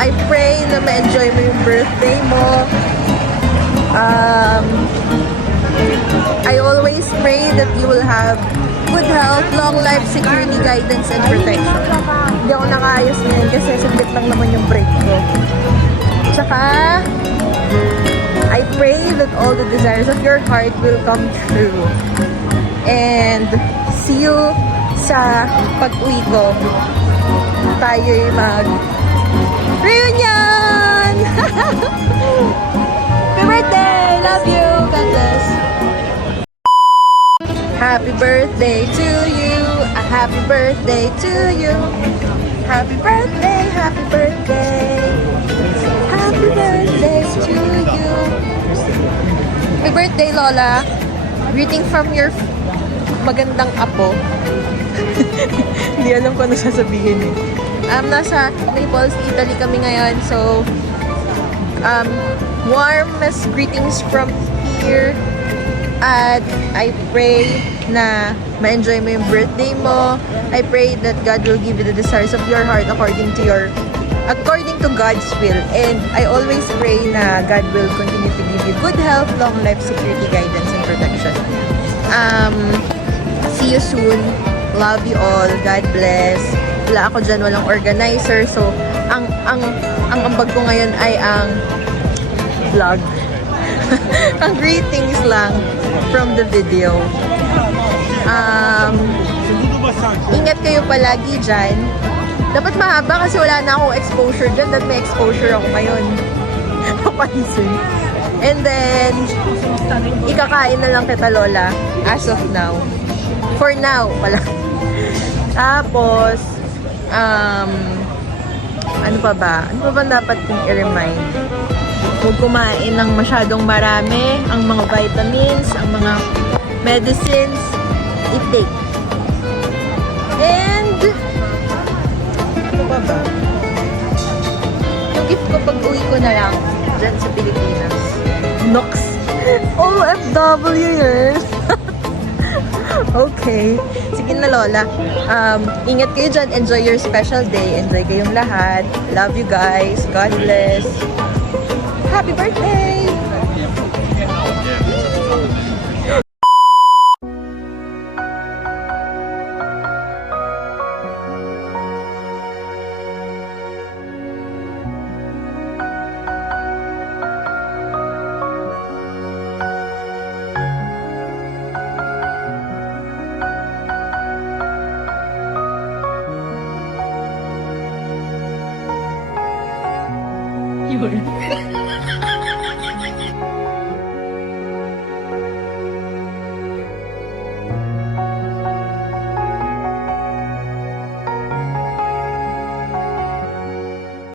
I pray na ma-enjoy mo yung birthday mo. I always pray that you will have good health, long life, security, guidance, and protection. Hindi ako nakaayos ngayon kasi saglit lang naman yung break ko. Tsaka, I pray that all the desires of your heart will come true. And see you sa pag-uwi ko. Tayo'y mag-reunion! Happy birthday! Love you! God bless! Happy birthday to you! A happy birthday to you! Happy birthday! Happy birthday! Happy birthday to you! Happy birthday, Lola! Greeting from your magandang apo. Hindi alam ko ano sasabihin eh. Nasa Naples, Italy kami ngayon. So, warmest greetings from here. At I pray na ma-enjoy mo yung birthday mo. I pray that God will give you the desires of your heart according to God's will. And I always pray na God will continue to give you good health, long life, security, guidance, and protection. See you soon. Love you all. God bless. Wala ako dyan, walang organizer. So, ang ambag ko ngayon ay ang vlog. Ang greetings lang from the video. Ingat kayo palagi dyan. Dapat mahaba kasi wala na akong exposure dyan. That may exposure ako ngayon. Papansin. And then, ikakain na lang kita, Lola. As of now. For now, pala. Tapos, ano pa ba? Ano pa ba dapat kong i-remind? Huwag kumain ng masyadong marami. Ang mga vitamins, ang mga medicines, i-take. And, ano pa ba? Yung gift ko pag-uwi ko na lang dyan sa Pilipinas. Nox. OFW yun. Okay. Sige na, Lola. Ingat kayo dyan. Enjoy your special day. Enjoy kayong lahat. Love you guys. God bless. Happy birthday! Yun.